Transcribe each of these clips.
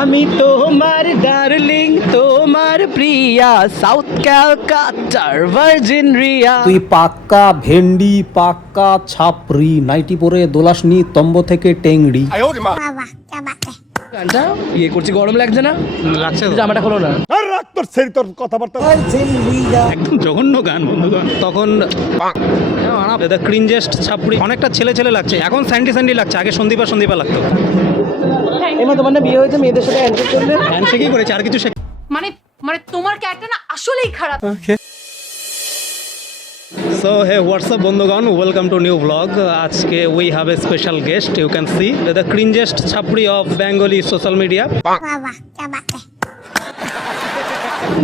আমি তোমার ডার্লিং তোমার প্রিয়া সাউথ ক্যালকাটার ভার্জিন রিয়া। তুই পাক্কা ভেন্ডি পাক্কা ছাপরি নাইটি পরে দোলাসনি তম্ব থেকে টেংড়ি। গানটা ইয়ে করছি, গরম লাগছে না? লাগছে তো। জামাটা খোলো না। একদম জঘন্য গান বন্ধুগণ। তখন দ্য ক্রিঞ্জেস্ট ছাপড়ি অনেকটা ছেলে ছেলে লাগছে, এখন স্যান্ডি স্যান্ডি লাগছে। আগে সন্দীপা সন্দীপা লাগতো। এমা তোমার না বিয়ে হয়েছে, মেয়েদের সাথে হ্যান্ডশেক করলে? হ্যান্ডশেকই করেছে, আর কিছু মানে মানে তোমার ক্যারেক্টার না আসলেই খারাপ। সো হে হোয়াটসঅ্যাপ বন্ধুগণ, ওয়েলকাম টু নিউ ব্লগ। আজকে we have a special guest, you can see the cringest chhapri of Bengali social media.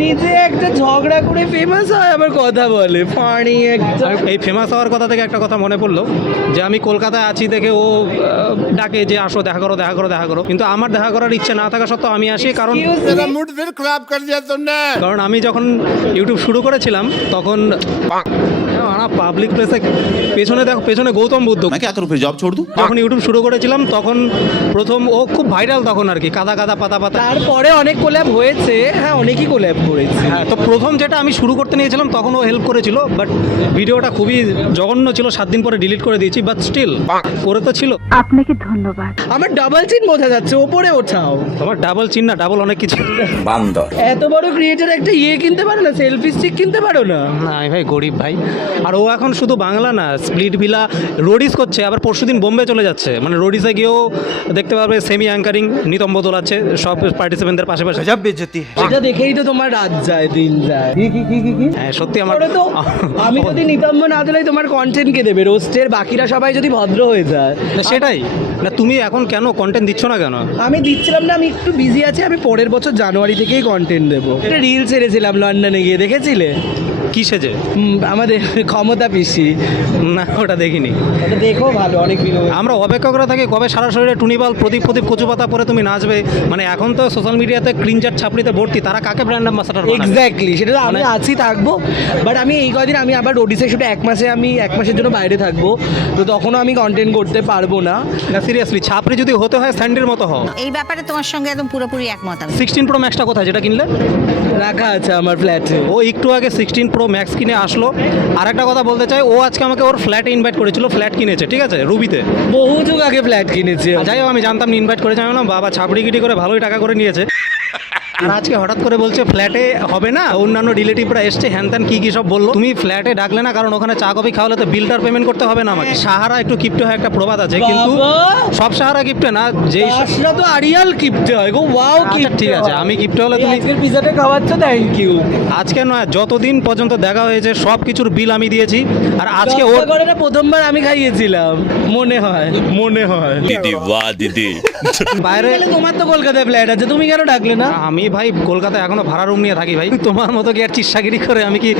নিজে একটা ঝগড়া করে ফেমাস হয়, আবার কথা বলে ফানি একটা। এই ফেমাস হওয়ার কথা থেকে একটা কথা মনে পড়লো, যে আমি কলকাতায় আছি দেখে ও ডাকে যে আসো দেখা করো দেখা করো দেখা করো, কিন্তু আমার দেখা করার ইচ্ছে না থাকা সত্ত্বেও আমি আসি। কারণ কারণ আমি যখন ইউটিউব শুরু করেছিলাম তখন পাবলিক প্লেসে পেছনে দেখো, পেছনে গৌতম বুদ্ধ। যখন ইউটিউব শুরু করেছিলাম তখন প্রথম ও খুব ভাইরাল তখন আর কি, কাদা কাদা পাতা পাতা। তারপরে অনেক কোল্যাব হয়েছে, হ্যাঁ অনেকই কোল্যাব করেছে। হ্যাঁ, তো প্রথম যেটা আমি শুরু করতে নিয়েছিলাম তখন ও হেল্প করেছিল, বাট ভিডিওটা খুবই জঘন্য ছিল, 7 দিন পরে ডিলিট করে দিয়েছি। বাট স্টিল করে তো ছিল। আপনাকে ধন্যবাদ। আমার ডাবল চিন বোঝা যাচ্ছে, ওপরে ওঠাও। তোমার ডাবল চিন না, ডাবল অনেক কিছু। এত বড় ক্রিয়েটার একটা ইয়ে কিনতে পারো না, সেলফি স্টিক কিনতে পারো না? না ভাই, গরিব ভাই। আর ও এখন শুধু বাংলা না, স্প্লিট ভিলা রোডিস করছে, আবার পরশুদিন বোম্বে চলে যাচ্ছে। মানে রোডিসে গিয়েও দেখতে পারবে সেমি অ্যাঙ্কারিং নিতম্ব তোলাচ্ছে সব পার্টিসিপেন্টদের পাশে পাশে। এটা দেখেই তো তোমার রাত যায়, দিন যায়। হ্যাঁ সত্যি আমার পরে তো আমি যদি নিতম্ব না দিলেই তোমার কন্টেন্ট কে দেবে? রোস্টের বাকিরা সবাই যদি ভদ্র হয়ে যায়। না, সেটাই না। তুমি এখন কেন কন্টেন্ট দিচ্ছ না কেন? আমি দিচ্ছিলাম না, আমি একটু বিজি আছি। আমি পরের বছর জানুয়ারি থেকেই কন্টেন্ট দেবো। একটা রিল ছেড়েছিলাম লন্ডনে গিয়ে, দেখেছিলে? কি সেজে? আমাদের ক্ষমতা পিসি। না, ওটা দেখিনি। ওটা দেখো, ভালো, অনেক ভিডিও। আমরা অপেক্ষা করে থাকি কবে সারা শরীরে টুনিবাল প্রদীপ প্রদীপ কচু পাতা পরে তুমি নাচবে। মানে এখন তো সোশ্যাল মিডিয়াতে ক্রিঞ্জার ছাপড়িতে ভর্তি, তারা কাকে ব্র্যান্ড অ্যাম্বাসাডার বানাবে? এক্স্যাক্টলি, সেটা তো আমি আছি, থাকবো। বাট আমি এই কদিন আমি আবার ওডিশা শুটে এক মাসের জন্য বাইরে থাকবো, তো তখনও আমি কন্টেন্ট করতে পারবো না। না সিরিয়াসলি, ছাপড়ি যদি হতে হয় স্যান্ডির মতো হও। এই ব্যাপারে তোমার সঙ্গে একদম পুরোপুরি একমত আমি। 16 প্রো ম্যাক্সটা কোথায়, যেটা কিনলে? রাখা আছে আমার ফ্ল্যাটে। ও একটু আগে 16 প্রো ম্যাক্স কিনে আসলো। আর একটা কথা বলতে চাই, ও আজকে আমাকে ওর ফ্ল্যাটে ইনভাইট করেছিল, ফ্ল্যাট কিনেছে, ঠিক আছে, রুবিতে। বহু যুগ আগে ফ্ল্যাট কিনেছি। যাই হোক, আমি জানতাম ইনভাইট করেছে, আমি বললাম বাবা ছাপড়ি গিটি করে ভালোই টাকা করে নিয়েছে। আর আজকে হঠাৎ করে বলছে ফ্ল্যাটে হবে না, অন্যান্য রিলেটিভরা এসছে, হ্যান ত্যান কি সব বললো। তুমি ফ্ল্যাটে ডাকলে না, কারণ ওখানে চা কফি খাওয়ালে তো বিলটার পেমেন্ট করতে হবে না আমাকে। সাহারা একটু কিপ্টে হয় একটা প্রবাদ আছে, কিন্তু সব সাহারা কিপ্টে না। যেই আসলে তো আরিয়াল কিপটে হয় গো। ওয়াও, আচ্ছা, ঠিক আছে, আমি কিপ্টে হলে তুমি আজকের পিজাটা খাওয়াচ্ছ, থ্যাংক ইউ। আজকে নয়, যতদিন পর্যন্ত দেখা হয়েছে সব কিছুর বিল আমি দিয়েছি। আর আজকে ওর করে প্রথমবার আমি খাইয়েছিলাম, মনে হয় দিদি বাহ দিদি। বাইরে তাহলে তোমার তো কলকাতায় ফ্ল্যাট আছে, তুমি কেন ডাকলে না? আমি ভাই কলকাতায় এখনো ভাড়া রুম নিয়ে থাকি ভাই। তোমার মতো কি আর চিৎসাগিরি করে আমি কি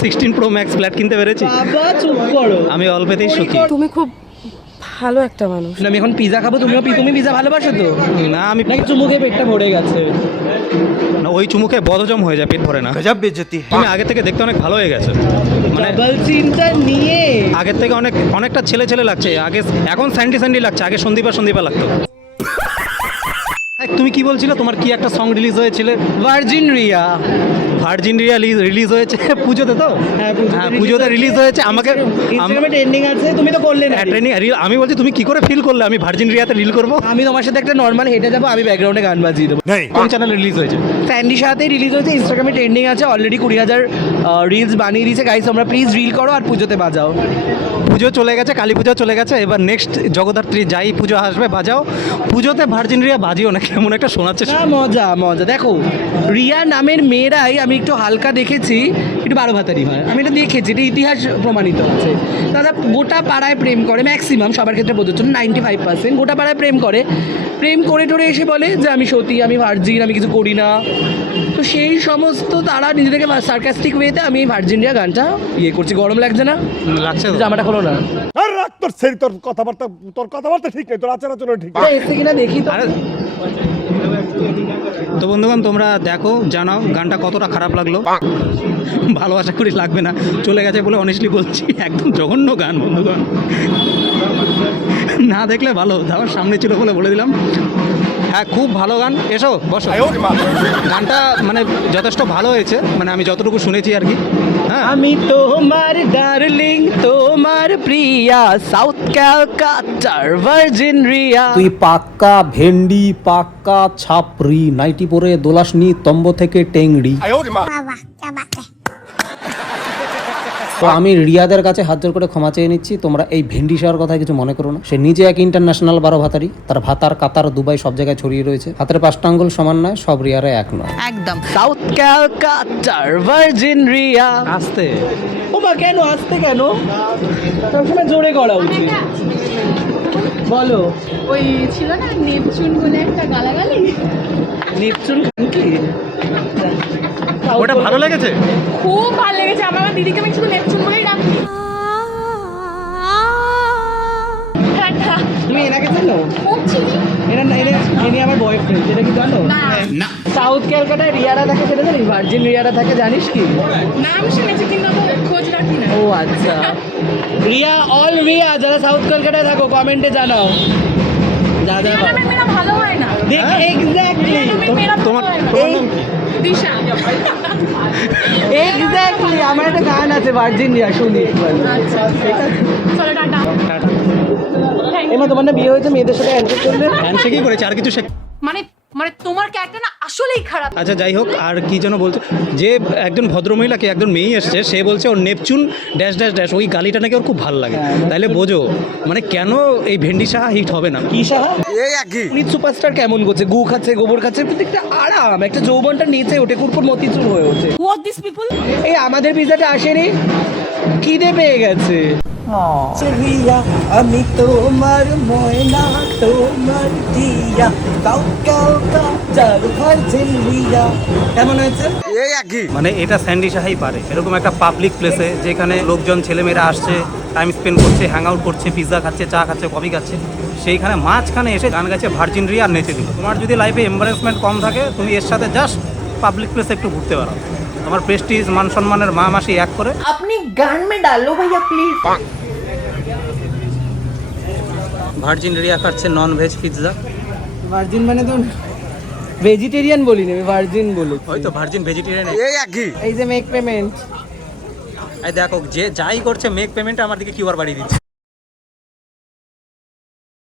16 প্রো ম্যাক্স ফ্ল্যাট কিনতে পেরেছি? বাবা চুপ করো, আমি অল্পেতেই সুখী। তুমি খুব ভালো একটা মানুষ। আমি এখন পিজা খাবো, তুমি পিজা ভালোবাসো তো? না, আমি নাকি চুমুকে পেটটা ভরে গেছে? না, ওই চুমুকে বদহজম হয়ে যায়, পেট ভরে না। তুমি আগে থেকে দেখতে অনেক ভালো হয়ে গেছে, মানে ডাবল চিন্তা নিয়ে আগের থেকে অনেকটা ছেলে ছেলে লাগছে। আগে এখন স্যান্ডি স্যান্ডি লাগছে, আগে সন্দীপা সন্দীপা লাগতো। তুমি কি বলছিলে, তোমার কি একটা সং রিলিজ হয়েছিল? ভার্জিন রিয়া রিলিজ হয়েছে পুজোতে তো? হ্যাঁ, পুজোতে রিলিজ হয়েছে। আমাকে ইনস্টাগ্রামে ট্রেন্ডিং আছে, তুমি তো করলে না। আমি বলছি তুমি কি করে ফিল করলে আমি ভার্জিন রিয়াতে রিল করবো? আমি তোমার সাথে একটা নর্মাল হেঁটে যাবো, আমি ব্যাকগ্রাউন্ডে গান বাজিয়ে দেবো। কোন চ্যানেলে রিলিজ হয়েছে? স্যান্ডির সাথেই রিলিজ হয়েছে, ইনস্টাগ্রামে ট্রেন্ডিং আছে, অলরেডি 20,000 রিলস বানিয়ে দিয়েছে। গাইস তোমরা প্লিজ রিল করো আর পুজোতে বাজাও। পুজো চলে গেছে, কালী পুজো চলে গেছে, এবার নেক্সট জগদ্ধাত্রী যাই পুজো আসবে বাজাও। পুজোতে ভার্জিন রিয়া বাজিও না, কেমন একটা শোনাচ্ছে। না, মজা দেখো, রিয়া নামের মেয়েরাই আমি একটু হালকা দেখেছি, একটু 12 ভাতারি হয়। আমি এটা দেখেছি, এটা ইতিহাস প্রমাণিত আছে। তারা গোটা পাড়ায় প্রেম করে, ম্যাক্সিমাম, সবার ক্ষেত্রে প্রযোজ্য 95%, গোটা পাড়ায় প্রেম করে টোরে এসে বলে যে আমি সতী, আমি ভার্জিন, আমি কিছু করি না। তো সেই সমস্ত তারা নিজেদেরকে সার্কাস্টিক ওয়েতে আমি ভার্জিন রিয়া গানটা ইয়ে করছি। গরম লাগছে না? লাগছে তো? জামাটা খোলো না। তোর কথাবার্তা ঠিক নেই, তোর আচার আচরণ ঠিক নেই। এসে কিনা দেখি তো। আরে তো বন্ধুগণ, তোমরা দেখো, জানাও গানটা কতটা খারাপ লাগলো। ভালো আশা করি লাগবে না, চলে গেছে বলে অনেস্টলি বলছি, একদম জঘন্য গান বন্ধুগণ। না দেখলে ভালো, আমার সামনে ছিল বলে দিলাম। হ্যাঁ খুব ভালো গান, এসো বসো। গানটা মানে যথেষ্ট ভালো হয়েছে, মানে আমি যতটুকু শুনেছি আর কি। হ্যাঁ আমি তোমার ডার্লিং, তোমার প্রিয়া, সাউথ ক্যালকাটার ভার্জিন রিয়া। তুই পাক্কা ভেন্ডি, পাক্কা ছাপরি, নাইটি পরে দোলাসনি তম্ব থেকে টেংড়ি। তো আমি রিয়াদের কাছে হাত জোর করে ক্ষমা চেয়ে নিচ্ছি, তোমরা এই ভেন্ডি শাওয়ার কথা কিছু মনে করো না। সে নিজে এক ইন্টারন্যাশনাল 12 ভাতারি, তার ভাতার কাতার দুবাই সব জায়গায় ছড়িয়ে রয়েছে। হাতের 5টা আঙ্গুল সমান নয়, সব রিয়ারে এক নয়। একদম। সাউথ ক্যালকাটার ভার্জিন রিয়া। আসতে ও মা, কেন আসতে, কেন সবসময় জোরে করা উচিত? বলো। ওই ছিল না নেপচুন বলে একটা গালাগালি, নেপচুন খান কি? ওটা ভালো লেগেছে। খুব ভালো লেগেছে আমার। আমার দিদিকে আমি শুধু নেপচুন বলেই ডাকি। টাটা। তুমি এনাকে জানো? খুব চিনি ইনি আমার বয়ফ্রেন্ড, সেটা কি জানো? না, সাউথ ক্যালকাটায় রিয়ারা থাকে, সেটা জানিস? ভার্জিন রিয়ারা থাকে, জানিস কি? নাম শুনেছি কিন্তু অত খোঁজ রাখি না। ও আচ্ছা। রিয়া, অল রিয়া যারা সাউথ কলকাতায় থাকো কমেন্টে জানাও। যা যা রিয়া নামের মেয়েরা ভালো হয় না। দেখ, এক্স্যাক্টলি রিয়া নামের মেয়েরা ভালো তোমার হয় না। তোমার নাম কি? দিশা। এক্স্যাক্টলি আমার একটা গান আছে ভার্জিন রিয়া, শুনি একবার। আচ্ছা ঠিক আছে, চলো টাটা। এমা, তোমার না বিয়ে হয়েছে, মেয়েদের সাথে হ্যান্ডশেক করলে? হ্যান্ডশেকই করেছে, আর কিছু শেখ। মানে মানে তোমার ক্যারেক্টার না আসলেই খারাপ। আচ্ছা যাই হোক, আর কি যেন বলছে যে একজন ভদ্রমহিলাকে একজন মেয়ে এসছে, সে বলছে ওর নেপচুন ড্যাশ ড্যাশ ড্যাশ, ওই গালিটা নাকি ওর খুব ভালো লাগে। তাইলে বোঝো মানে কেন এই ভেন্ডি সাহা হিট হবে না। কি সাহা? পুলিশ সুপারস্টার কেমন করছে, গু খাচ্ছে, গোবর খাচ্ছে, কিন্তু একটা আরাম, একটা যৌবনটা নিচে ওঠে, কুরকুর মতিচুর হয়ে ওঠে। What these people? এই আমাদের পিজাটা আসেনি, খিদে পেয়ে গেছে। রিয়া, আমি তোমার ময়না, তোমার টিয়া, কালকাটার ভার্জিন রিয়া। কেমন হয়েছে? মানে এটা স্যান্ডি সাহাই পারে, এরকম একটা পাবলিক প্লেসে যেখানে লোকজন ছেলেমেয়েরা আসছে, টাইম স্পেন্ড করছে, হ্যাং আউট করছে, পিৎজা খাচ্ছে, চা খাচ্ছে, কফি খাচ্ছে, সেইখানে মাঝখানে এসে গান গাছে ভার্জিন রিয়া আর নেচে দিল। তোমার যদি লাইফে এম্বারেসমেন্ট কম থাকে, তুমি এর সাথে জাস্ট পাবলিক প্লেসে একটু ঘুরতে পারো। তোমার প্রেস্টিজ, মান সম্মানের মা মাসি এক করে। अपनी गान में डालो भैया प्लीज। ভার্জিন রিয়া খাচ্ছে নন ভেজ পিৎজা। ভার্জিন মানে তো ভেজিটেরিয়ান বলিনি, আমি ভার্জিন বলি। হয়তো ভার্জিন ভেজিটেরিয়ান। এই যে মেক পেমেন্ট। এই দেখো, যে যাই করছে মেক পেমেন্ট আমার দিকে কিউআর বাড়িয়ে দিচ্ছে।